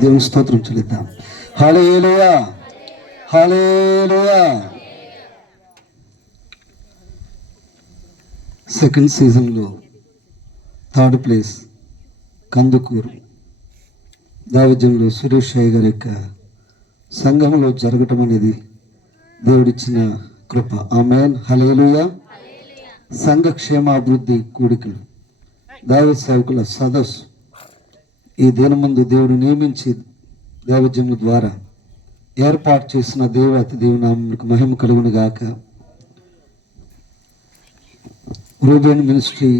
దేవుని స్తోత్రం చెల్లిద్దాం. హల్లెలూయా, హల్లెలూయా. సెకండ్ సీజన్లో 3rd ప్లేస్ కందుకూరు దైవజనులు సురేష్ అయ్య గారి యొక్క సంఘంలో జరగటం అనేది దేవుడిచ్చిన కృప. ఆమేన్, హల్లెలూయా. సంఘ క్షేమాభివృద్ధి కూడికలు, దైవ సేవకుల సదస్సు ఈ దినమందు దేవుడు నియమించి దైవజనుల ద్వారా ఏర్పాటు చేసిన దేవతి దేవుని నామమునకు మహిమ కలుగును గాక. రూబెన్ మినిస్ట్రీ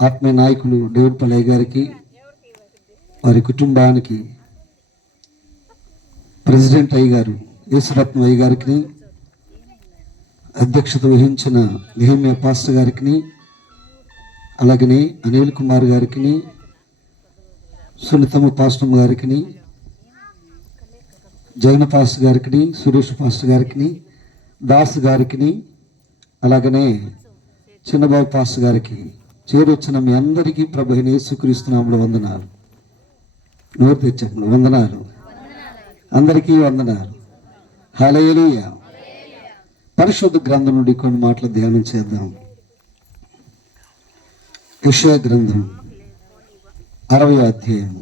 ఆత్మీయ నాయకులు డేవిడ్ పల్లయ్య గారికి, వారి కుటుంబానికి, ప్రెసిడెంట్ అయ్య గారు యేసురత్నం అయ్య గారికి, అధ్యక్షత వహించిన నెహెమ్యా పాస్టర్ గారికి, అలాగనే అనిల్ కుమార్ గారికి, సునీతమ్మ పాస్టర్ గారికి, జగన్ పాస్టర్ గారికి, సురేష్ పాస్టర్ గారికి, దాస్ గారికి, అలాగనే చిన్నబాబు పాస్టర్ గారికి, చేరొచ్చిన మీ అందరికీ ప్రభు అయిన యేసుక్రీస్తు నామములో వందనాలు. నోరు తెచ్చండి, వందనాలు. అందరికీ వందనాలు. హల్లెలూయా. పరిశుద్ధ గ్రంథం నుండి కొన్ని మాటలు ధ్యానం చేద్దాం. యెషయా గ్రంథం 60వ అధ్యాయం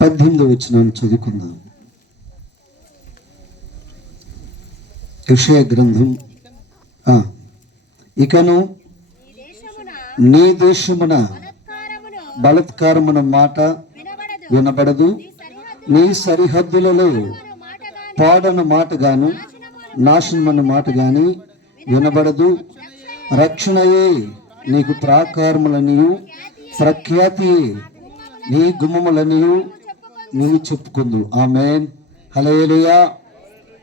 18వ వచనాన్ని చదువుకుందాం. యెషయా గ్రంథం ఇకను నీ దేశమున బలాత్కారమున మాట వినబడదు, నీ సరిహద్దులలో పాడన మాట గాను నాశనమన్న మాట గాని వినబడదు. రక్షణయే నీకు ప్రాకారములనియు ప్రఖ్యాతియే నీ గుమ్మములనియు నీవు చెప్పుకుందు. ఆమేన్, హల్లెలూయా.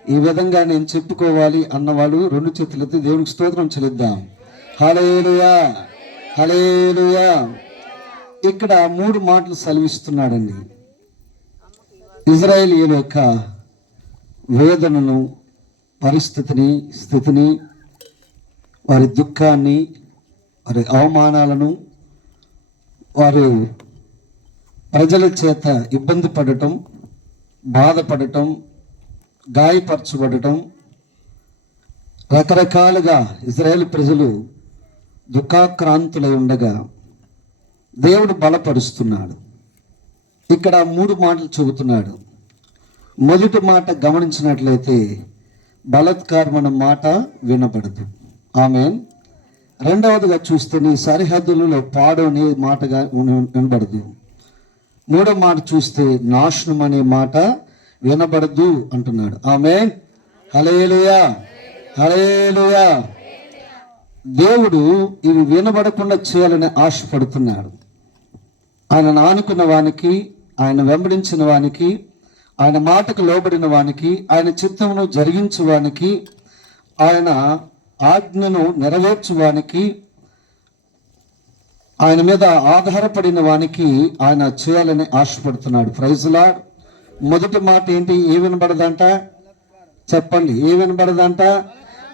ఈ విధంగా నేను చెప్పుకోవాలి అన్నవాళ్ళు 2 చేతులెత్తి దేవునికి స్తోత్రం చెల్లిద్దాం. హల్లెలూయా, హల్లెలూయా. ఇక్కడ 3 మాటలు సెలవిస్తున్నాడండి. ఇజ్రాయేలీయుల యొక్క వేదనను, పరిస్థితిని, స్థితిని, వారి దుఃఖాన్ని, వారి అవమానాలను, వారు ప్రజల చేత ఇబ్బంది పడటం, బాధపడటం, గాయపరచబడటం, రకరకాలుగా ఇజ్రాయేల్ ప్రజలు దుఃఖాక్రాంతులై ఉండగా దేవుడు బలపరుస్తున్నాడు. ఇక్కడ 3 మాటలు చెబుతున్నాడు. మొదటి మాట గమనించినట్లయితే బలాత్కారమైన మాట వినబడదు. ఆమేన్. రెండవదిగా చూస్తే నీ సరిహద్దులలో పాడు అనే మాటగా వినబడదు. 3వ మాట చూస్తే నాశనం అనే మాట వినబడదు అంటున్నాడు. ఆమేన్, హల్లెలూయా, హల్లెలూయా. దేవుడు ఇవి వినబడకుండా చేయాలని ఆశపడుతున్నాడు. ఆయన ఆనుకున్న వానికి, ఆయన వెంబడించిన వానికి, ఆయన మాటకు లోబడిన వానికి, ఆయన చిత్తమును జరిగించువానికి, ఆయన ఆజ్ఞను నెరవేర్చువానికి, ఆయన మీద ఆధారపడిన వానికి ఆయన చేయాలని ఆశపడుతున్నాడు. Praise Lord. మొదటి మాట ఏంటి? ఏ వినబడదంట? చెప్పండి. ఏ వినబడదంట?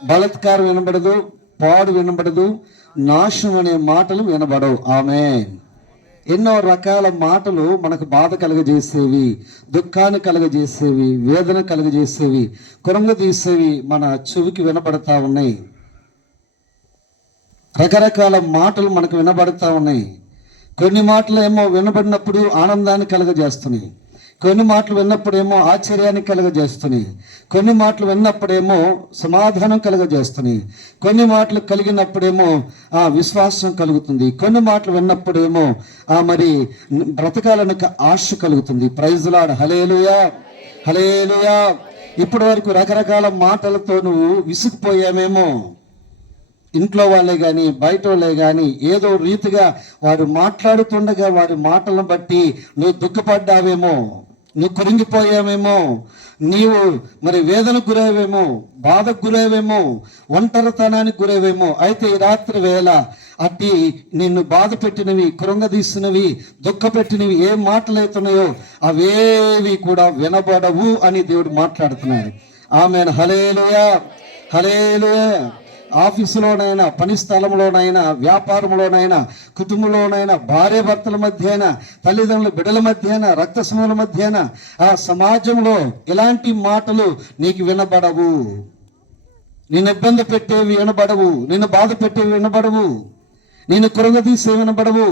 బలాత్కారం వినబడదు, పాడు వినబడదు, నాశనం అనే మాటలు వినబడవు. ఆమేన్. ఎన్నో రకాల మాటలు మనకు బాధ కలుగజేసేవి, దుఃఖాన్ని కలుగజేసేవి, వేదన కలుగజేసేవి, కృంగదీసేవి మన చెవికి వినబడతా ఉన్నాయి. రకరకాల మాటలు మనకు వినబడతా ఉన్నాయి. కొన్ని మాటలు ఏమో వినబడినప్పుడు ఆనందాన్ని కలుగజేస్తున్నాయి, కొన్ని మాటలు విన్నప్పుడేమో ఆశ్చర్యాన్ని కలుగజేస్తున్నాయి, కొన్ని మాటలు విన్నప్పుడేమో సమాధానం కలుగజేస్తున్నాయి, కొన్ని మాటలు కలిగినప్పుడేమో విశ్వాసం కలుగుతుంది, కొన్ని మాటలు విన్నప్పుడేమో మరి బ్రతకాలని ఆశ కలుగుతుంది. Praise Lord. Hallelujah, hallelujah. ఇప్పటి వరకు రకరకాల మాటలతో నువ్వు విసిగిపోయామేమో. ఇంట్లో వాళ్ళే కానీ, బయట వాళ్ళే కానీ ఏదో రీతిగా వారు మాట్లాడుతుండగా వారి మాటలను బట్టి నువ్వు దుఃఖపడ్డావేమో, నువ్వు కృంగిపోయావేమో, నీవు మరి వేదనకు గురవేమో, బాధకు గురవేమో, ఒంటరితనానికి గురవేమో. అయితే ఈ రాత్రి వేళ అట్టి నిన్ను బాధ పెట్టినవి, కృంగదీసినవి, దుఃఖ పెట్టినవి ఏ మాటలైతున్నాయో అవేవి కూడా వినబడవు అని దేవుడు మాట్లాడుతున్నాడు. ఆమేన్, హల్లెలూయా, హల్లెలూయా. ఆఫీసులోనైనా, పని స్థలంలోనైనా, వ్యాపారంలోనైనా, కుటుంబంలోనైనా, భార్య భర్తల మధ్య అయినా, తల్లిదండ్రుల బిడ్డల మధ్య అయినా, రక్త సమూహాల మధ్య అయినా, ఆ సమాజంలో ఇలాంటి మాటలు నీకు వినబడవు. నిన్ను ఇబ్బంది పెట్టేవి వినబడవు, నిన్ను బాధ పెట్టేవి వినబడవు, నిన్ను కృంగదీసేవి వినబడవు.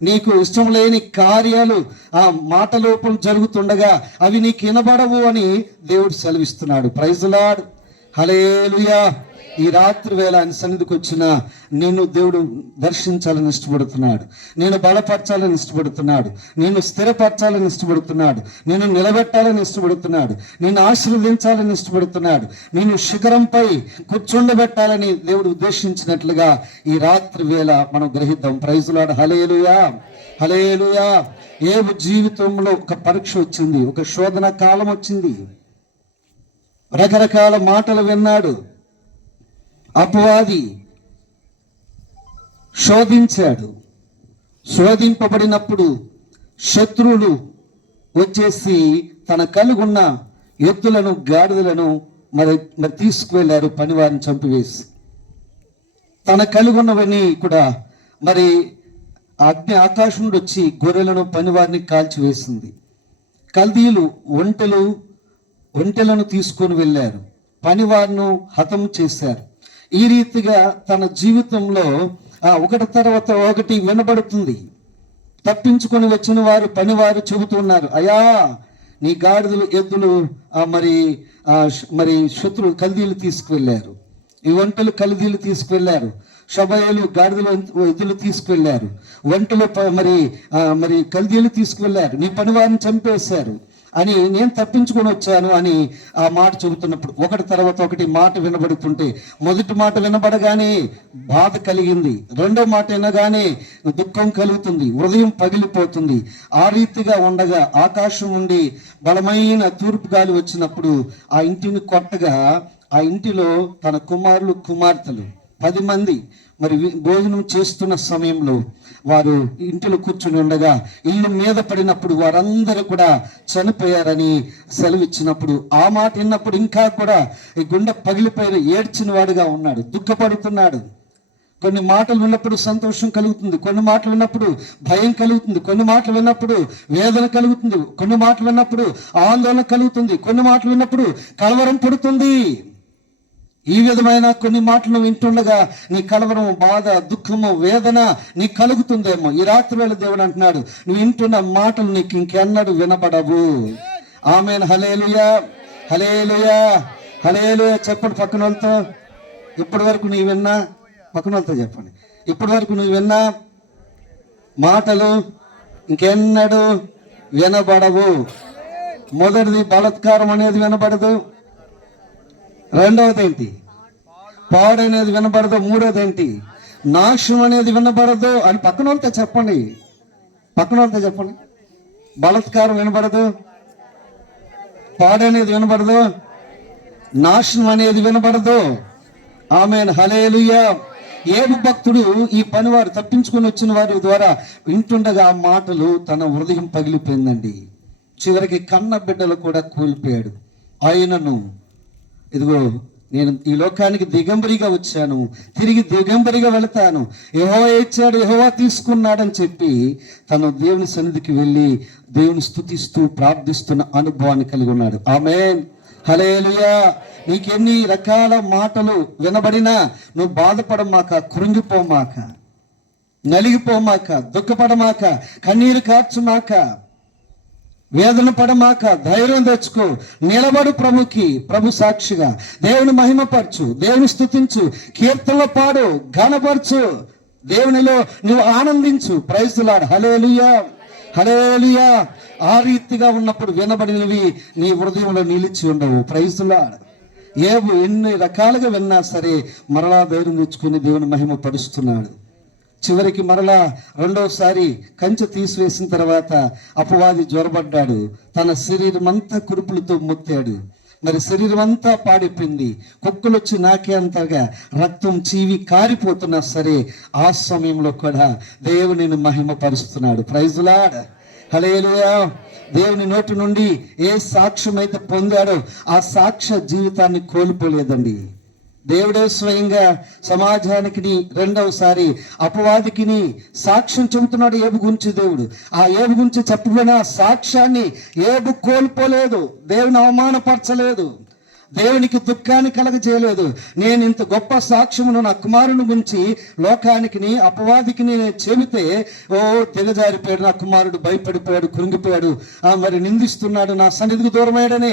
నీకు ఇష్టం లేని కార్యాలు ఆ మాట లోపల జరుగుతుండగా అవి నీకు వినబడవు అని దేవుడు సెలవిస్తున్నాడు. ప్రైజ్ ది లార్డ్, హల్లెలూయా. ఈ రాత్రి వేళ ఆయన సన్నిధికి వచ్చిన నిన్ను దేవుడు దర్శించాలని ఇష్టపడుతున్నాడు, నేను బలపరచాలని ఇష్టపడుతున్నాడు, నిన్ను స్థిరపరచాలని ఇష్టపడుతున్నాడు, నిన్ను నిలబెట్టాలని ఇష్టపడుతున్నాడు, నిన్ను ఆశీర్వదించాలని ఇష్టపడుతున్నాడు, నిన్ను శిఖరంపై కూర్చుండబెట్టాలని దేవుడు ఉద్దేశించినట్లుగా ఈ రాత్రి వేళ మనం గ్రహిద్దాం. ప్రైజ్ ది లార్డ్, హల్లెలూయా, హల్లెలూయా. యోబు జీవితంలో ఒక పరీక్ష వచ్చింది, ఒక శోధన కాలం వచ్చింది. రకరకాల మాటలు విన్నాడు, అపవాది శోధించాడు. శోధింపబడినప్పుడు శత్రువులు వచ్చేసి తన కలుగున్న ఎద్దులను, గాడిదలను మరి తీసుకువెళ్ళారు, పనివారిని చంపివేసి. తన కలుగున్నవన్నీ కూడా మరి అగ్ని ఆకాశం నుండి వచ్చి గొర్రెలను, పనివారిని కాల్చివేసింది. కల్దీయులు ఒంటెలను తీసుకొని వెళ్ళారు, పనివారిను హతం చేశారు. ఈ రీతిగా తన జీవితంలో ఒకటి తర్వాత ఒకటి వినబడుతుంది. తప్పించుకొని వచ్చిన వారు, పనివారు చెబుతున్నారు, అయ్యా నీ గాడిదలు, ఎద్దులు మరి శత్రులు కల్దీలు తీసుకువెళ్ళారు, ఈ ఒంటెలు కల్దీలు తీసుకువెళ్ళారు, షబయలు గాడిదలు, ఎద్దులు తీసుకువెళ్ళారు, ఒంటెలు మరి కల్దీలు తీసుకువెళ్ళారు, నీ పనివారిని చంపేశారు అని నేను తప్పించుకొని వచ్చాను అని ఆ మాట చెబుతున్నప్పుడు ఒకటి తర్వాత ఒకటి మాట వినబడుతుంటే, మొదటి మాట వినబడగానే బాధ కలిగింది, రెండో మాట వినగానే దుఃఖం కలుగుతుంది, హృదయం పగిలిపోతుంది. ఆ రీతిగా ఉండగా ఆకాశం నుండి బలమైన తూర్పు గాలి వచ్చినప్పుడు ఆ ఇంటిని కొట్టగా ఆ ఇంటిలో తన కుమారులు, కుమార్తెలు 10 మంది మరి భోజనం చేస్తున్న సమయంలో వారు ఇంటిలో కూర్చుని ఉండగా ఇల్లు మీద పడినప్పుడు వారందరూ కూడా చనిపోయారని సెలవిచ్చినప్పుడు ఆ మాట విన్నప్పుడు ఇంకా కూడా ఈ గుండె పగిలిపోయిన ఏడ్చిన వాడుగా ఉన్నాడు, దుఃఖపడుతున్నాడు. కొన్ని మాటలు విన్నప్పుడు సంతోషం కలుగుతుంది, కొన్ని మాటలు విన్నప్పుడు భయం కలుగుతుంది, కొన్ని మాటలు విన్నప్పుడు వేదన కలుగుతుంది, కొన్ని మాటలు విన్నప్పుడు ఆందోళన కలుగుతుంది, కొన్ని మాటలు విన్నప్పుడు కలవరం పుడుతుంది. ఈ విధమైన కొన్ని మాటలు వింటుండగా నీ కలవరం, బాధ, దుఃఖము, వేదన నీకు కలుగుతుందేమో. ఈ రాత్రి వేళ దేవుడు అంటున్నాడు, నువ్వు వింటున్న మాటలు నీకు ఇంకెన్నడూ వినబడవు. ఆమేన్, హల్లెలూయా, హల్లెలూయా, హల్లెలూయా. చెప్పండి పక్కన వాళ్ళతో, ఇప్పటి వరకు నువ్వు విన్నా, పక్కన వాళ్ళతో చెప్పండి, ఇప్పటి వరకు నువ్వు విన్నా మాటలు ఇంకెన్నడూ వినబడవు. మొదటిది బలాత్కారం అనేది వినబడదు, రెండవది ఏంటి, పాడు అనేది వినబడదు, మూడోది ఏంటి, నాశనం అనేది వినబడదు అని పక్కన వాళ్ళతో చెప్పండి, పక్కన వాళ్ళతో చెప్పండి. బలాత్కారం వినబడదు, పాడు అనేది వినబడదు, నాశనం అనేది వినబడదు. ఆమేన్, హల్లెలూయా. యోబు భక్తుడు ఈ పనివారు తప్పించుకొని వచ్చిన వారి ద్వారా వింటుండగా ఆ మాటలు తన హృదయం పగిలిపోయిందండి. చివరికి కన్న బిడ్డలు కూడా కూలిపోయాడు. ఆయనను ఇదిగో నేను ఈ లోకానికి దిగంబరిగా వచ్చాను, తిరిగి దిగంబరిగా వెళతాను, యెహోవా ఇచ్చాడు, యెహోవా తీసుకున్నాడని చెప్పి తను దేవుని సన్నిధికి వెళ్ళి దేవుని స్తుతిస్తూ ప్రార్థిస్తున్న అనుభవాన్ని కలిగి ఉన్నాడు. ఆమేన్, హల్లెలూయా. నీకెన్ని రకాల మాటలు వినబడినా నువ్వు బాధపడమాక, కృంగిపోమాక, నలిగిపోమాక, దుఃఖపడమాక, కన్నీరు కార్చుమాక, వేదన పడమాక, ధైర్యం తెచ్చుకో, నిలబడు ప్రభుకి, ప్రభు సాక్షిగా దేవుని మహిమపరచు, దేవుని స్తుతించు, కీర్తనలు పాడు, ఘనపరచు, దేవునిలో నువ్వు ఆనందించు. Praise the Lord, hallelujah, hallelujah. ఆ రీతిగా ఉన్నప్పుడు వినబడినవి నీ హృదయంలో నిలిచి ఉండవు. Praise the Lord. యోబు ఎన్ని రకాలుగా విన్నా సరే మరలా ధైర్యం తెచ్చుకుని దేవుని మహిమ పరుస్తున్నాడు. చివరికి మరలా రెండోసారి కంచె తీసివేసిన తర్వాత అపవాది జ్వరపడ్డాడు, తన శరీరం అంతా కురుపులతో మొత్తాడు, మరి శరీరం అంతా పాడిపోయింది, కుక్కలు వచ్చి నాకేంతగా రక్తం చీవి కారిపోతున్నా సరే ఆ సమయంలో కూడా దేవునిని మహిమ పరుస్తున్నాడు. ప్రైజ్ ది లార్డ్, హల్లెలూయా. దేవుని నోటి నుండి ఏ సాక్ష్యం అయితే పొందాడో ఆ సాక్ష్య జీవితాన్ని కోల్పోలేదండి. దేవుడే స్వయంగా సమాజానికి రెండవసారి అపవాదికిని సాక్ష్యం చెబుతున్నాడు ఏబు గురించి. దేవుడు ఆ ఏబు గురించి చెప్పబడిన సాక్ష్యాన్ని ఏబు కోల్పోలేదు, దేవుని అవమానపరచలేదు, దేవునికి దుఃఖాన్ని కలగజేయలేదు. నేను ఇంత గొప్ప సాక్ష్యమును నా కుమారుని గురించి లోకానికి అపవాదికి నేను చెబితే దిగజారిపోయాడు, నా కుమారుడు భయపడిపోయాడు, కృంగిపోయాడు, మరి నిందిస్తున్నాడు, నా సన్నిధికి దూరమయ్యాడని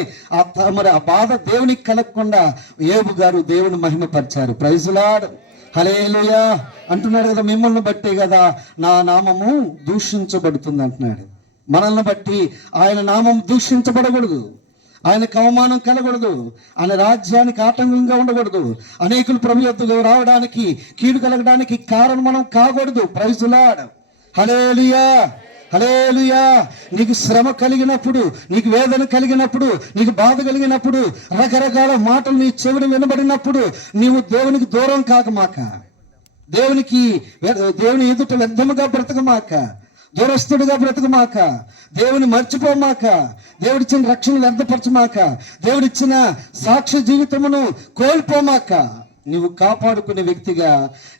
మరి ఆ బాధ దేవునికి కలగకుండా ఏబు గారు దేవుని మహిమపరిచారు. ప్రైజ్ లార్డ్, హల్లెలూయా అంటున్నాడు కదా, మిమ్మల్ని బట్టే కదా నా నామము దూషించబడుతుంది అంటున్నాడు. మనల్ని బట్టి ఆయన నామం దూషించబడకూడదు, ఆయనకు అవమానం కలగకూడదు, ఆయన రాజ్యానికి ఆటంకంగా ఉండకూడదు, అనేకులు ప్రభు యొద్దకు రావడానికి కీడు కలగడానికి కారణం మనం కాకూడదు. ప్రైజ్ లార్డ్, హల్లెలూయా, హల్లెలూయా. నీకు శ్రమ కలిగినప్పుడు, నీకు వేదన కలిగినప్పుడు, నీకు బాధ కలిగినప్పుడు, రకరకాల మాటలు నీ చెవిని వినబడినప్పుడు నీవు దేవునికి దూరం కాకమాక, దేవుని ఎదుట వ్యర్థముగా బ్రతకమాక, దూరస్తుడిగా బ్రతకమాక, దేవుని మర్చిపోమాక, దేవుడిచ్చిన రక్షణ వ్యర్థపరచమాక, దేవుడిచ్చిన సాక్ష్య జీవితమును కోల్పోమాక, నీవు కాపాడుకునే వ్యక్తిగా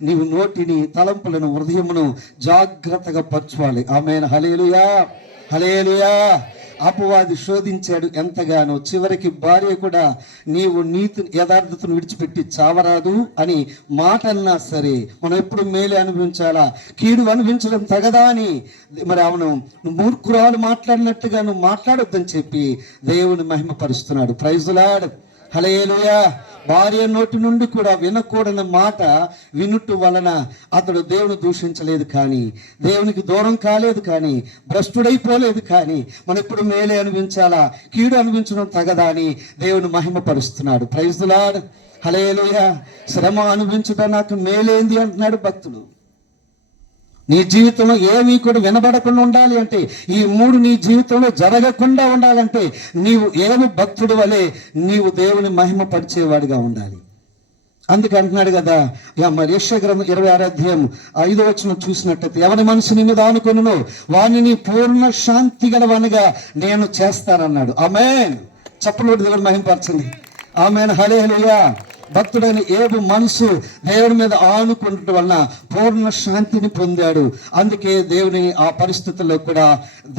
నీవు నోటిని, తలంపులను, హృదయమును జాగ్రత్తగా పరచుకోవాలి. ఆమేన్, హల్లెలూయా, హల్లెలూయా. అపవాది శోధించాడు ఎంతగానో, చివరికి భార్య కూడా నీవు నీతి యథార్థతను విడిచిపెట్టి చావరాదు అని మాట అన్నా సరే, మనం ఎప్పుడు మేలు అనుభవించాలా, కీడు అనుభవించడం తగదా అని మరి అవును మూర్ఖురాలు మాట్లాడినట్టుగా నువ్వు మాట్లాడొద్దని చెప్పి దేవుని మహిమపరుస్తున్నాడు. ప్రైజ్ లార్డ్, హల్లెలూయా. భార్య నోటి నుండి కూడా వినకూడని మాట వినుట వలన అతడు దేవుని దూషించలేదు, కానీ దేవునికి దూరం కాలేదు, కానీ భ్రష్టుడైపోలేదు, కానీ మనం ఎప్పుడు మేలే అనిపించాలా, కీడు అనిపించడం తగదా అని దేవుని మహిమపరుస్తున్నాడు. ప్రైజ్ ది లార్డ్, హల్లెలూయా. శ్రమ అనుభవించడం నాకు మేలేంది అంటున్నాడు భక్తుడు. నీ జీవితంలో ఏమీ కూడా వినబడకుండా ఉండాలి అంటే, ఈ మూడు నీ జీవితంలో జరగకుండా ఉండాలంటే నీవు ఏమి భక్తుడు వలె నీవు దేవుని మహిమ పరిచేవాడిగా ఉండాలి. అందుకే అంటున్నాడు కదా, మరి యెషయా గ్రంథం 26వ అధ్యాయం 5వ వచనం చూసినట్టయితే, ఎవరి మనసు మీద ఆనుకొనునో వానిని పూర్ణ శాంతి గలవనిగా నేను చేస్తానన్నాడు. ఆమేన్. చప్పట్లు దేవుని మహిమపరచండి. ఆమేన్, హల్లెలూయా. భక్తుడైన ఏబు మనసు దేవుని మీద ఆనుకుంటం వలన పూర్ణ శాంతిని పొందాడు. అందుకే దేవుని ఆ పరిస్థితుల్లో కూడా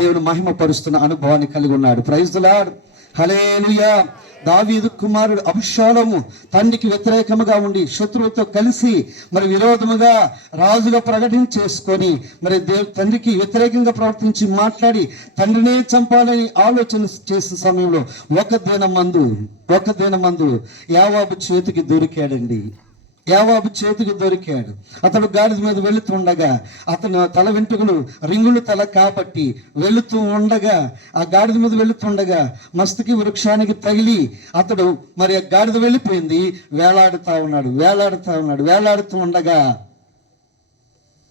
దేవుని మహిమ పరుస్తున్న అనుభవాన్ని కలిగి ఉన్నాడు. ప్రైజ్ ది లార్డ్, హల్లెలూయా. దావీదు కుమారుడు అబ్షాలోము తండ్రికి వ్యతిరేకముగా ఉండి శత్రువుతో కలిసి మరి విరోధముగా రాజుగా ప్రకటించేసుకొని మరి తండ్రికి వ్యతిరేకంగా ప్రవర్తించి మాట్లాడి తండ్రినే చంపాలని ఆలోచన చేసే సమయంలో ఒక దినమందు యావాబు చేతికి దొరికాడండి. యావాబు చేతికి దొరికాడు. అతడు గాడిద మీద వెళుతుండగా, అతను తల వెంట్రుకలు రింగులు తల కాబట్టి వెళుతూ ఉండగా, ఆ గాడిద మీద వెళుతుండగా మస్తకి వృక్షానికి తగిలి అతడు మరి ఆ గాడిద వెళ్ళిపోయింది. వేలాడుతూ ఉండగా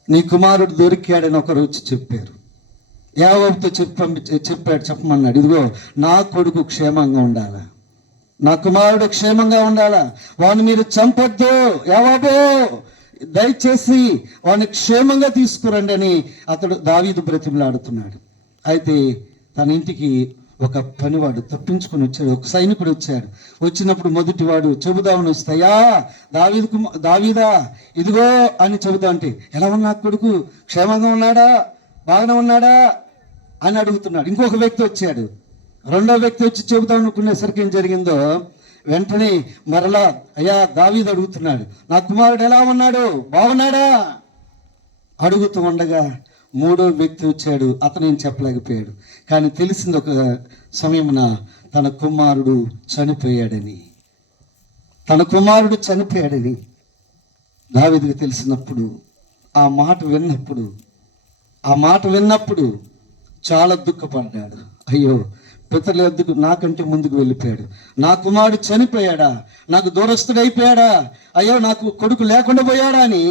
నీ కుమారుడు దొరికాడని ఒకరు వచ్చి చెప్పారు. యావాబుతో చెప్పమన్నాడు, ఇదిగో నా కొడుకు క్షేమంగా ఉండాలా, నా కుమారుడు క్షేమంగా ఉండాలా, వాడిని మీరు చంపొద్దు, యావాబు దయచేసి వాడిని క్షేమంగా తీసుకురండి అని అతడు దావీదు బ్రతిమలాడుతున్నాడు. అయితే తన ఇంటికి ఒక పనివాడు తప్పించుకొని వచ్చాడు, ఒక సైనికుడు వచ్చాడు. వచ్చినప్పుడు మొదటివాడు చెబుదామని వస్తాయా, దావీదా ఇదిగో అని చెబుతా అంటే, ఎలా ఉన్నా కొడుకు, క్షేమంగా ఉన్నాడా, బాగానే ఉన్నాడా అని అడుగుతున్నాడు. ఇంకొక వ్యక్తి వచ్చాడు. రెండో వ్యక్తి వచ్చి చెబుతాం అనుకునేసరికి ఏం జరిగిందో, వెంటనే మరలా అయ్యా దావీదు అడుగుతున్నాడు, నా కుమారుడు ఎలా ఉన్నాడు, బాగున్నాడా అడుగుతూ ఉండగా మూడో వ్యక్తి వచ్చాడు. అతను ఏం చెప్పలేకపోయాడు, కానీ తెలిసింది ఒక సమయమున తన కుమారుడు చనిపోయాడని దావీదుకు తెలిసినప్పుడు ఆ మాట విన్నప్పుడు చాలా దుఃఖపడ్డాడు. అయ్యో, పితరుల వద్దకు నాకంటే ముందుకు వెళ్ళిపోయాడు, నా కుమారుడు చనిపోయాడా, నాకు దూరస్తుడైపోయాడా, అయ్యో నాకు కొడుకు లేకుండా పోయాడా అని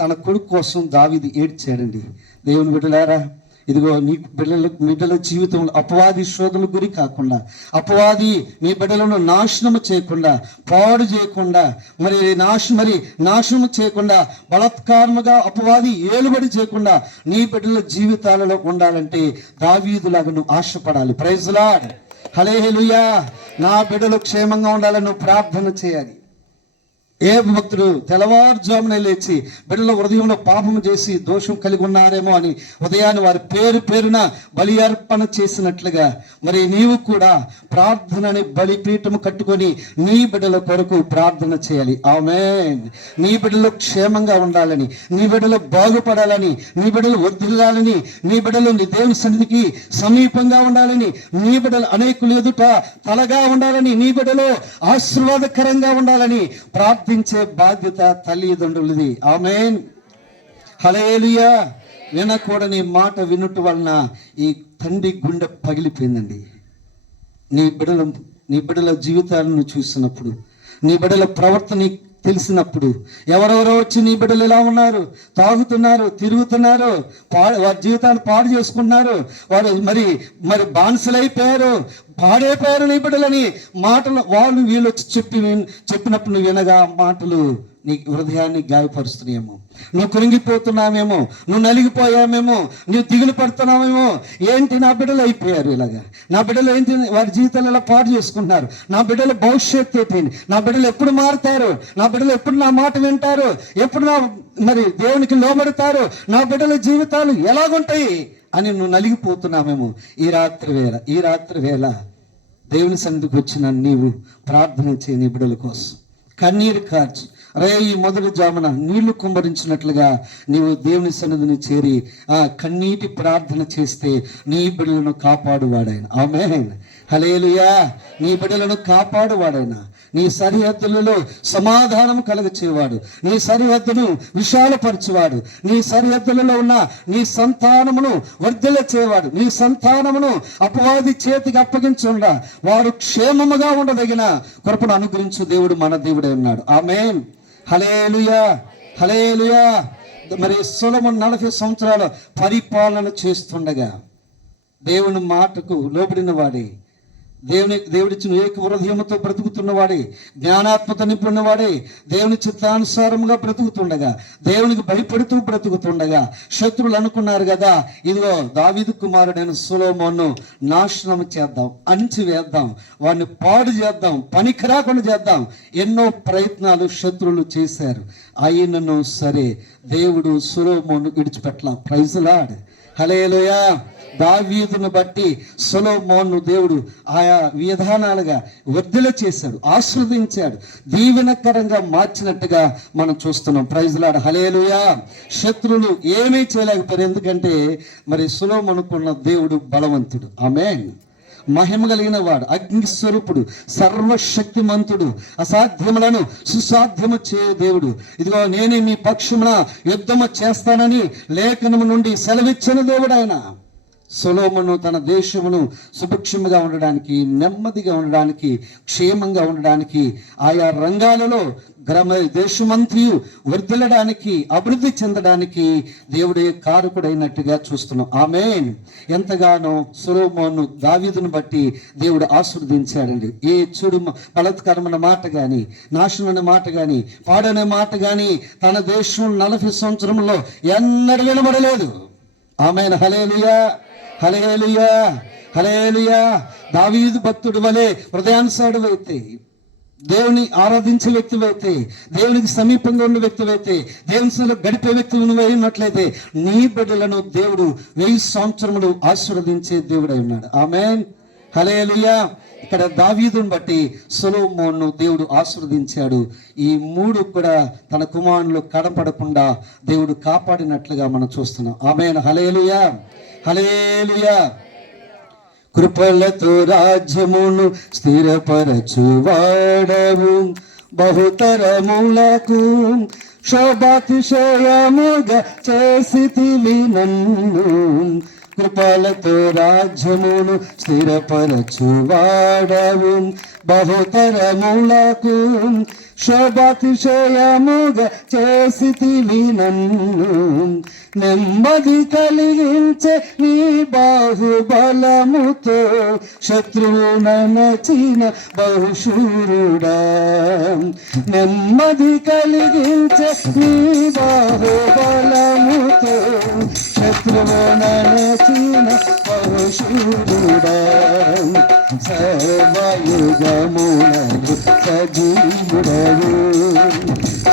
తన కొడుకు కోసం దావీదు ఏడ్చాడండి. దేవుని బిడ్డలారా, ఇదిగో మీ బిడ్డల జీవితంలో అపవాది శోధనల గురి కాకుండా, అపవాది మీ బిడ్డలను నాశనము చేయకుండా, పాడు చేయకుండా, మరి నాశనము చేయకుండా, బలాత్కారముగా అపవాది ఏలుబడి చేయకుండా నీ బిడ్డల జీవితాలలో ఉండాలంటే దావీదులాగా నువ్వు ఆశపడాలి. ప్రైజ్ ది లార్డ్, హల్లెలూయా. నా బిడ్డలు క్షేమంగా ఉండాలని నువ్వు ప్రార్థన చేయాలి. ఏ భక్తుడు తెల్లవారుజామున లేచి బిడ్డల హృదయంలో పాపం చేసి దోషం కలిగి ఉన్నారేమో అని ఉదయాన్ని వారి పేరున బలి అర్పణ చేసినట్లుగా మరి నీవు కూడా ప్రార్థనని బలిపీఠము కట్టుకొని నీ బిడ్డల కొరకు ప్రార్థన చేయాలి. ఆమేన్. నీ బిడ్డలు క్షేమంగా ఉండాలని, నీ బిడ్డలు బాగుపడాలని, నీ బిడ్డలు వర్ధిల్లాలని, నీ బిడ్డలు నీ దేవుని సన్నిధికి సమీపంగా ఉండాలని, నీ బిడ్డలు అనేకులు ఎదుట తలగా ఉండాలని, నీ బిడ్డలు ఆశీర్వాదకరంగా ఉండాలని ప్రార్థించే బాధ్యత తల్లిదండ్రులది. ఆమేన్. హల్లెలూయా. వినకూడని మాట వినుట వలన ఈ తండ్రి గుండె పగిలిపోయిందండి. నీ బిడ్డల జీవితాలను చూసినప్పుడు, నీ బిడ్డల ప్రవర్తన తెలిసినప్పుడు, ఎవరెవరో వచ్చి నీ బిడ్డలు ఎలా ఉన్నారు, తాగుతున్నారు, తిరుగుతున్నారు, వారి జీవితాన్ని పాడు చేసుకుంటున్నారు, వారు మరి బానిసలైపోయారు, పాడైపోయారు నీ బిడ్డలని మాటలు వాళ్ళు వీళ్ళు వచ్చి చెప్పినప్పుడు నువ్వు వినగా మాటలు నీ హృదయాన్ని గాయపరుస్తున్నాయేమో, నువ్వు కృంగిపోతున్నావేమో, నువ్వు నలిగిపోయామేమో, నువ్వు దిగులు పడుతున్నావేమో. ఏంటి నా బిడ్డలు అయిపోయారు ఇలాగా, నా బిడ్డలు ఏంటి వారి జీవితాలు ఇలా పాడు చేసుకుంటున్నారు, నా బిడ్డల భవిష్యత్తు ఏంటి, నా బిడ్డలు ఎప్పుడు మారుతారు, నా బిడ్డలు ఎప్పుడు నా మాట వింటారు, ఎప్పుడు మరి దేవునికి లోబడతారు, నా బిడ్డల జీవితాలు ఎలాగుంటాయి అని నువ్వు నలిగిపోతున్నామేమో. ఈ రాత్రి వేళ దేవుని సన్నిధికి వచ్చిన నీవు ప్రార్థన చేయి. నీ బిడ్డల కోసం కన్నీరు కార్చి ఈ మొదటి జామున నీళ్లు కుమ్మరించినట్లుగా నీవు దేవుని సన్నిధిని చేరి కన్నీటి ప్రార్థన చేస్తే నీ బిడ్డలను కాపాడువాడాయన. ఆమేన్. హల్లెలూయా. నీ బిడ్డలను కాపాడువాడాయన. నీ సరిహద్దులలో సమాధానం కలగచేవాడు, నీ సరిహద్దును విశాలపరచువాడు, నీ సరిహద్దులలో ఉన్న నీ సంతానమును వర్ధిల్ల చేయవాడు, నీ సంతానమును అపవాది చేతికి అప్పగించుండా వారు క్షేమముగా ఉండదగిన కృపను అనుగ్రహించు దేవుడు మన దేవుడే ఉన్నాడు. ఆమేన్. హల్లెలూయా. హల్లెలూయా. మరి సొలొమోను 40 సంవత్సరాల పరిపాలన చేస్తుండగా దేవుని మాటకు లోబడిన వాడే, దేవుడిచ్చిన ఏక హృదయంతో బ్రతుకుతున్నవాడే, జ్ఞానాత్మత నింపున్నవాడే, దేవుని చిత్తానుసారంగా బ్రతుకుతుండగా, దేవునికి భయపడుతూ బ్రతుకుతుండగా శత్రువులు అనుకున్నారు కదా, ఇదిగో దావీదు కుమారుడైన సొలొమోను నాశనం చేద్దాం, అణిచివేద్దాం, వాడిని పాడు చేద్దాం, పనికి రాకుండా చేద్దాం. ఎన్నో ప్రయత్నాలు శత్రువులు చేశారు. అయినను సరే దేవుడు సొలొమోను విడిచిపెట్టలా. Praise Lord. హల్లెలూయా. దావీదును బట్టి సొలొమోను దేవుడు ఆయా విధానాలుగా వర్ధిల్ల చేశాడు, ఆశీర్వదించాడు, దీవెనకరంగా మార్చినట్టుగా మనం చూస్తున్నాం. Praise Lord. హల్లెలూయా. శత్రువులు ఏమీ చేయలేకపోయారు. ఎందుకంటే మరి సొలొమోనుకున్న దేవుడు బలవంతుడు. ఆమేన్. మహిమ కలిగిన వాడు, అగ్ని స్వరూపుడు, సర్వశక్తిమంతుడు, అసాధ్యములను సుసాధ్యము చేయు దేవుడు. ఇదిగో నేనే మీ పక్షమున యుద్ధము చేస్తానని లేఖనము నుండి సెలవిచ్చిన దేవుడు ఆయన. సొలొమోను తన దేశమును సుభిక్షముగా ఉండడానికి, నెమ్మదిగా ఉండడానికి, క్షేమంగా ఉండడానికి, ఆయా రంగాలలో దేశమంతయు వర్ధిల్లడానికి, అభివృద్ధి చెందడానికి దేవుడే కారకుడైనట్టుగా చూస్తున్నాం. ఆమేన్. ఎంతగానో సొలొమోను దావీదును బట్టి దేవుడు ఆశీర్వదించాడండి. ఏ చెడు బలత్కరమైన మాట కానీ, నాశనమైన మాట కానీ, పాడనే మాట కానీ తన దేశం 40 సంవత్సరంలో ఎన్నడూ వినబడలేదు. ఆమేన్. హల్లెలూయా. హల్లెలూయా. హల్లెలూయా. దావీదు భక్తుడు వలె హృదయానుసారుడైతే, దేవుని ఆరాధించే వ్యక్తివైతే, దేవునికి సమీపంగా ఉన్న వ్యక్తివైతే, దేవుని గడిపే వ్యక్తి నువ్వు అయినట్లయితే నీ బిడ్డలను దేవుడు 1000 సంవత్సరములు ఆశీర్వదించే దేవుడై ఉన్నాడు. ఆమేన్. హల్లెలూయా. ఇక్కడ దావీదును బట్టి సొలొమోను దేవుడు ఆశీర్వదించాడు. ఈ 3 కూడా తన కుమారులు కడపడకుండా దేవుడు కాపాడినట్లుగా మనం చూస్తున్నాం. ఆమేన్. హల్లెలూయా. హల్లెలూయా. కృపలతో రాజ్యమును స్థిరపరచువాడవు, బహుతరములకు శోభాతిశయముగా చేసితివి నన్ను. కృపలతో రాజ్యమును స్థిరపరచువాడవు, బహుతరములకు శోభాతిశయముగా చేసితివి నన్ను. నెమ్మది కలిగించే నీ బాహుబలముతో శత్రువునచిన బహుశూరుడా. నెమ్మది కలిగించే నీ బాహుబలముతో శత్రువునచిన బహుశూరుడా. సర్వయుగములను సజీవుడవు.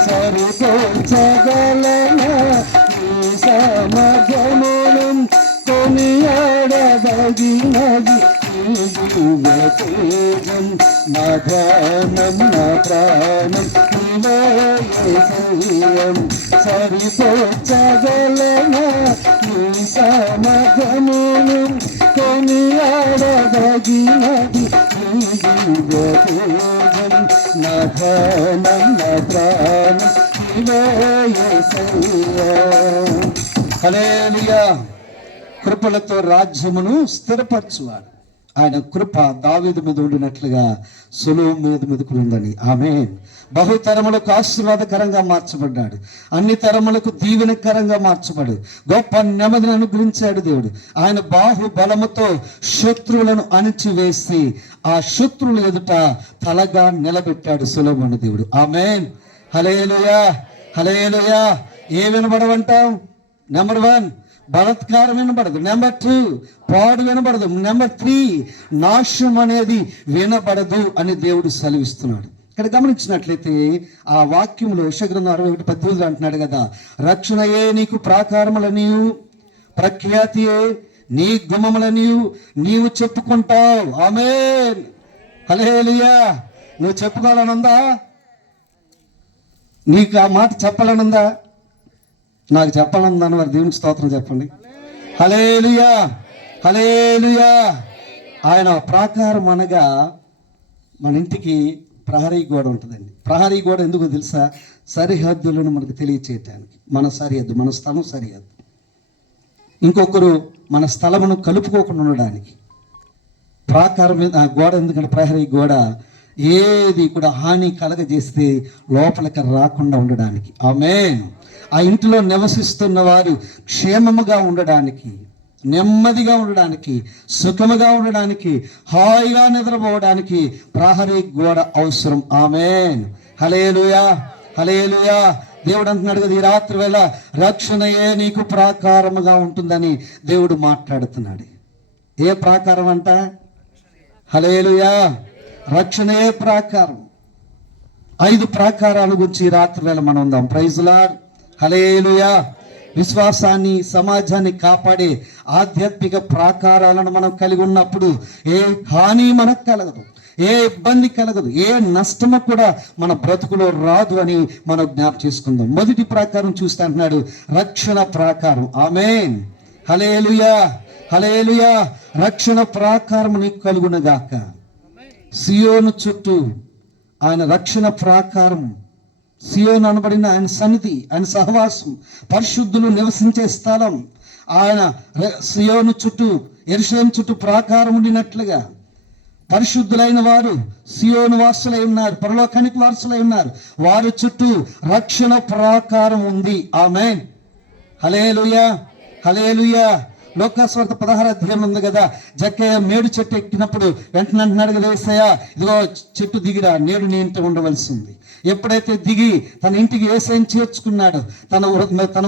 సరిపోల్చగలన నీ సమర్థమును కొనియాడదగినది నీ దివ్య తేజం. నా ధ్యానం నా ప్రాణం నీవే యేసయ్యం. సరిపోల్చగలన నీ సమర్థమును కొనియాడదగినది నీ దివ్య తేజం. నా ధ్యానం నా ప్రాణం నీవే యేసయ్యా. హల్లెలూయా. కృపలతో రాజ్యమును స్థిరపరచువాడు. ఆయన కృప దావీదు మీద ఉండినట్లుగా సొలొమోను మీదకు ఉందని. ఆమేన్. బహుతరములకు ఆశీర్వాదకరంగా మార్చబడ్డాడు. అన్ని తరములకు దీవెనకరంగా మార్చబడు. గొప్ప నెమ్మదిని అనుగ్రహించాడు దేవుడు. ఆయన బాహుబలముతో శత్రువులను అణిచివేసి ఆ శత్రువుల ఎదుట తలగా నిలబెట్టాడు సొలొమోను దేవుడు. ఆమేన్. హల్లెలూయా. హల్లెలూయా. ఏ వినబడవంటాం? నెంబర్ 1 బలత్కారం వినబడదు. నెంబర్ 2 పాడు వినబడదు. నెంబర్ 3 నాశనం అనేది వినబడదు అని దేవుడు సెలవిస్తున్నాడు. ఇక్కడ గమనించినట్లయితే ఆ వాక్యంలో యెషయా 61:18 అంటున్నాడు కదా, రక్షణయే నీకు ప్రాకారములనియు ప్రఖ్యాతియే నీ గుమ్మములనియు నీవు చెప్పుకుంటావు. ఆమేన్. హల్లెలూయా. నువ్వు చెప్పుకోవాలనుందా? నీకు ఆ మాట చెప్పాలనుందా? నాకు చెప్పాలనుందని వారి దేవునికి స్తోత్రం చెప్పండి. హల్లెలూయా. హల్లెలూయా. ఆయన ప్రాకారం అనగా మన ఇంటికి ప్రహరీ గోడ ఉంటుందండి. ప్రహరీ గోడ ఎందుకు తెలుసా? సరిహద్దులను మనకు తెలియచేయటానికి. మన సరిహద్దు, మన స్థలం సరిహద్దు. ఇంకొకరు మన స్థలమును కలుపుకోకుండా ఉండడానికి ప్రాకారం మీద ఆ గోడ. ఎందుకంటే ప్రహరీ గోడ ఏది కూడా హాని కలగజేస్తే లోపలికి రాకుండా ఉండడానికి. ఆమేన్. ఆ ఇంటిలో నివసిస్తున్న వారు క్షేమముగా ఉండడానికి, నెమ్మదిగా ఉండడానికి, సుఖముగా ఉండడానికి, హాయిగా నిద్రపోవడానికి ప్రహరీ గోడ అవసరం. ఆమేన్. హల్లెలూయా. హల్లెలూయా. దేవుడు అంటున్నాడు కదా, ఈ రాత్రి వేళ రక్షణయే నీకు ప్రాకారముగా ఉంటుందని దేవుడు మాట్లాడుతున్నాడు. ఏ ప్రాకారం అంట? హల్లెలూయా. రక్షణయే ప్రాకారం. 5 ప్రాకారాల గురించి ఈ రాత్రి వేళ మనం ఉందాం. Praise Lord. హల్లెలూయా. విశ్వాసాన్ని, సమాజాన్ని కాపాడే ఆధ్యాత్మిక ప్రాకారాలను మనం కలిగి ఉన్నప్పుడు ఏ హాని మనకు కలగదు, ఏ ఇబ్బంది కలగదు, ఏ నష్టము కూడా మన బ్రతుకులో రాదు అని మనం జ్ఞాపకం చేసుకుందాం. మొదటి ప్రాకారం చూస్తే అంటున్నాడు రక్షణ ప్రాకారం. ఆమేన్. హల్లెలూయా. హల్లెలూయా. రక్షణ ప్రాకారం నీకు కలుగునగాక. సియోను చుట్టూ ఆయన రక్షణ ప్రాకారం, సియోను అనబడిన ఆయన సన్నిధి, ఆయన సహవాసం, పరిశుద్ధులు నివసించే స్థలం. ఆయన సియోను చుట్టూ, యెరూషలేము చుట్టూ ప్రాకారం ఉండినట్లుగా పరిశుద్ధులైన వారు సియోను వాసులై ఉన్నారు, పరలోకానికి వారసులై ఉన్నారు. వారి చుట్టూ రక్షణ ప్రాకారం ఉంది. ఆమేన్. హల్లెలూయా. హల్లెలూయా. లోకాసువార్త 16వ అధ్యాయం ఉంది కదా, జక్కయ్య మేడు చెట్టు ఎక్కినప్పుడు వెంటనే అంటున్నాడు కదా, యేసయ్యా ఇదిగో చెట్టు దిగిరా, నేడు నీ ఇంట ఉండవలసింది. ఎప్పుడైతే దిగి తన ఇంటికి యేసయ్యను చేర్చుకున్నాడు, తన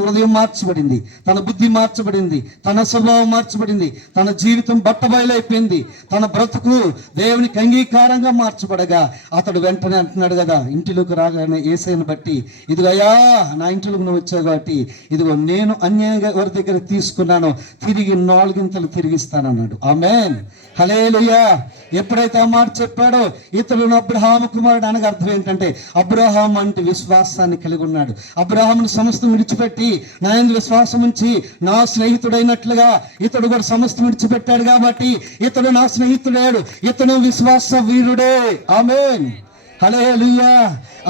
హృదయం మార్చబడింది, తన బుద్ధి మార్చబడింది, తన స్వభావం మార్చబడింది, తన జీవితం బట్టబయలైపోయింది, తన బ్రతుకు దేవునికి అంగీకారంగా మార్చబడగా అతడు వెంటనే అంటున్నాడు కదా, ఇంటిలోకి రాగానే యేసయ్యను బట్టి, ఇదిగో అయ్యా నా ఇంటిలోకి నువ్వు వచ్చావు కాబట్టి ఇదిగో నేను అన్యాయంగా ఎవరి దగ్గర తీసుకున్నానో తిరిగి 4 గింతలు తిరిగిస్తానన్నాడు. ఆమేన్. హల్లెలూయా. ఎప్పుడైతే ఆ మాట చెప్పాడో ఇతడు అబ్రహాము కుమారుడు అనగా అర్థం ఏంటంటే, అబ్రహాం అంటే విశ్వాసాన్ని కలిగి ఉన్నాడు. అబ్రహామును సమస్తం విడిచిపెట్టి నా యందు విశ్వాసం ఉంచి నా స్నేహితుడైనట్లుగా ఇతడు కూడా సమస్తం విడిచిపెట్టాడు కాబట్టి ఇతడు నా స్నేహితుడాడు, ఇతడు విశ్వాస వీరుడే. ఆమేన్. హల్లెలూయా.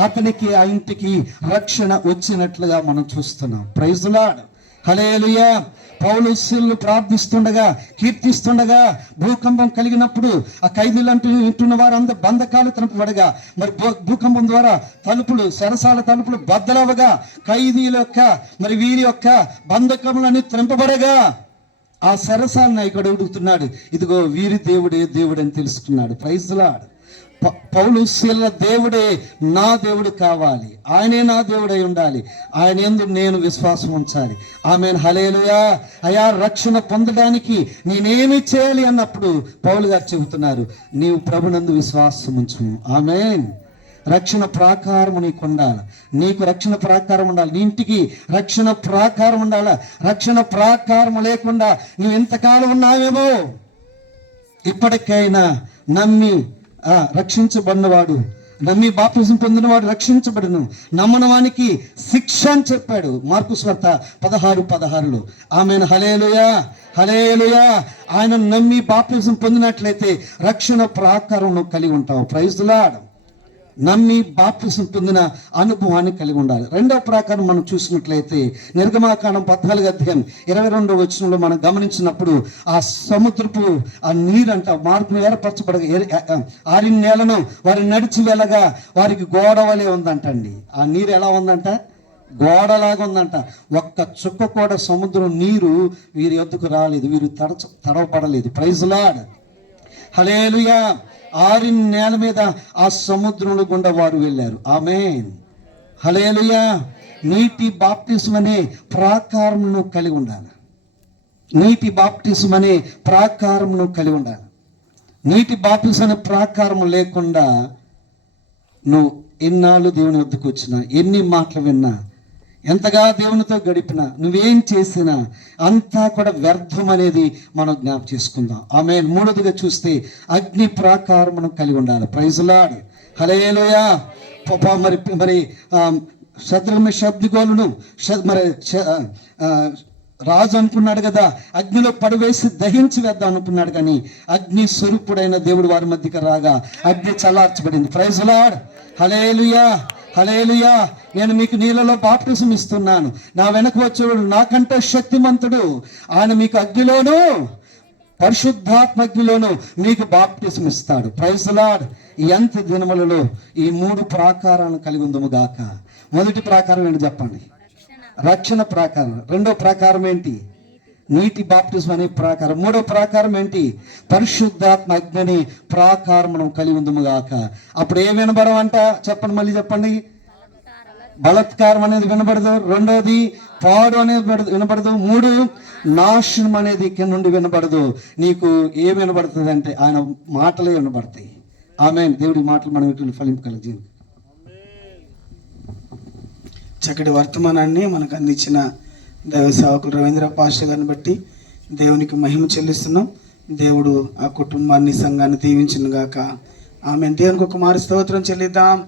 అతనికి ఆ ఇంటికి రక్షణ వచ్చినట్లుగా మనం చూస్తున్నాం. Praise the Lord. హల్లెలూయా. పౌలు శీలను ప్రార్థిస్తుండగా, కీర్తిస్తుండగా భూకంపం కలిగినప్పుడు ఆ ఖైదీలంటూ వింటున్న వారు అందరూ బంధకాలు తనపబడగా, మరి భూకంపం ద్వారా తలుపులు, సరసాల తలుపులు బద్దలవగా, ఖైదీల యొక్క మరి వీరి యొక్క బంధకములన్నీ త్రెంపబడగా ఆ సరసాలను ఇక్కడ అడుగుతున్నాడు, ఇదిగో వీరి దేవుడే దేవుడు అని తెలుసుకున్నాడు. Praise the lord. పౌలు శీల దేవుడే నా దేవుడు కావాలి, ఆయనే నా దేవుడై ఉండాలి, ఆయన యందు నేను విశ్వాసం ఉంచాలి. ఆమేన్, హల్లెలూయా. అయా రక్షణ పొందడానికి నేనేమి చేయాలి అన్నప్పుడు పౌలు గారు చెబుతున్నారు, నీవు ప్రభునందు విశ్వాసం ఉంచు. ఆమేన్. రక్షణ ప్రాకారము నీకు ఉండాలి, నీకు రక్షణ ప్రాకారం ఉండాలి, నీ ఇంటికి రక్షణ ప్రాకారం ఉండాలి. రక్షణ ప్రాకారం లేకుండా నువ్వు ఎంతకాలం ఉన్నావేమో. ఇప్పటికైనా నమ్మి రక్షించబడినవాడు, నమ్మి బాప్తిజం పొందినవాడు రక్షించబడును, నమ్మనవానికి శిక్ష అని చెప్పాడు మార్కు సువార్త 16:16. ఆమేన్, హల్లెలూయా, హల్లెలూయా. ఆయన నమ్మి బాప్తిజం పొందినట్లయితే రక్షణ ప్రాకారం నువ్వు కలిగి ఉంటావు. Praise the Lord. నమ్మి బాప్తిసం పొందిన అనుభవాన్ని కలిగి ఉండాలి. రెండవ ప్రకారం మనం చూసినట్లయితే నిర్గమాకాండం 14:22 వచనంలో మనం గమనించినప్పుడు ఆ సముద్రపు ఆ నీరంట మార్గం ఏర్పరచబడగా ఆరిన నేలను వారి నడిచి వెళ్ళగా వారికి గోడ వలె ఉందంటండి. ఆ నీరు ఎలా ఉందంట? గోడలాగా ఉందంట. ఒక్క చుక్క కూడా సముద్రం నీరు వీరి యొద్దకు రాలేదు, వీరు తడవబడలేదు. ప్రైజ్ లార్డ్, హల్లెలూయా. ఆరిన నేల మీద ఆ సముద్రంలో గుండా వారు వెళ్ళారు. ఆమేన్, హల్లెలూయా. నీటి బాప్తిసం అనే ప్రాకారమును కలిగి ఉండాలి. నీటి బాప్తిసం అనే ప్రాకారమును కలిగి ఉండాలి. నీటి బాప్తిసం అనే ప్రాకారం లేకుండా నువ్వు ఎన్నాళ్ళు దేవుని వద్దకు వచ్చినా, ఎన్ని మాటలు విన్నా, ఎంతగా దేవునితో గడిపినా, నువ్వేం చేసినా అంతా కూడా వ్యర్థం అనేది మనం జ్ఞాపకం చేసుకుందాం. ఆమేన్. మూడోదిగా చూస్తే అగ్ని ప్రాకారమును కలిగి ఉండాలి. ప్రైజ్ లార్డ్, హల్లెలూయా. మరి శత్రుఘ్న శబ్దిగోలును మరి రాజు అనుకున్నాడు కదా, అగ్నిలో పడివేసి దహించి వేద్దాం అనుకున్నాడు, కానీ అగ్ని స్వరూపుడైన దేవుడు వారి మధ్యకి రాగా అగ్ని చల్లార్చబడింది. ప్రైజ్ లార్డ్, హల్లెలూయా, హల్లెలూయా. నేను మీకు నీళ్ళలో బాప్తిసం ఇస్తున్నాను, నా వెనక వచ్చేవాడు నాకంటే శక్తిమంతుడు, ఆయన మీకు అగ్నిలోను పరిశుద్ధాత్మ అగ్నిలోను మీకు బాప్తిసం ఇస్తాడు. Praise Lord. ఈ అంత్య దినములలో ఈ 3 ప్రాకారాలను కలిగి ఉందము గాక. మొదటి ప్రాకారం ఏంటి చెప్పండి? రక్షణ ప్రాకారం. రెండో ప్రాకారం ఏంటి? నీటి బాప్తిజం అనే ప్రాకారం. మూడో ప్రాకారం ఏంటి? పరిశుద్ధాత్మ అగ్ని ప్రాకారం మనం కలిగి ఉందము గాక. అప్పుడు ఏం వినబడవంట చెప్పండి, మళ్ళీ చెప్పండి. బలత్కారం అనేది వినబడదు. రెండోది పాడు అనేది వినబడదు. 3 నాశనం అనేది కింద నుండి వినబడదు. నీకు ఏం వినబడుతుంది అంటే ఆయన మాటలే వినబడతాయి. ఆమేన్. దేవుడి మాటలు మనం వీటిని ఫలింపు కలిగింది. చక్కటి వర్తమానాన్ని మనకు అందించిన దైవ సేవకులు రవీంద్ర పాస్టర్ గారిని బట్టి దేవునికి మహిమ చెల్లిస్తున్నాం. దేవుడు ఆ కుటుంబాన్ని, సంఘాన్ని దీవించును గాక. ఆమె దేవునికి ఒక మారు స్తోత్రం చెల్లిద్దాం.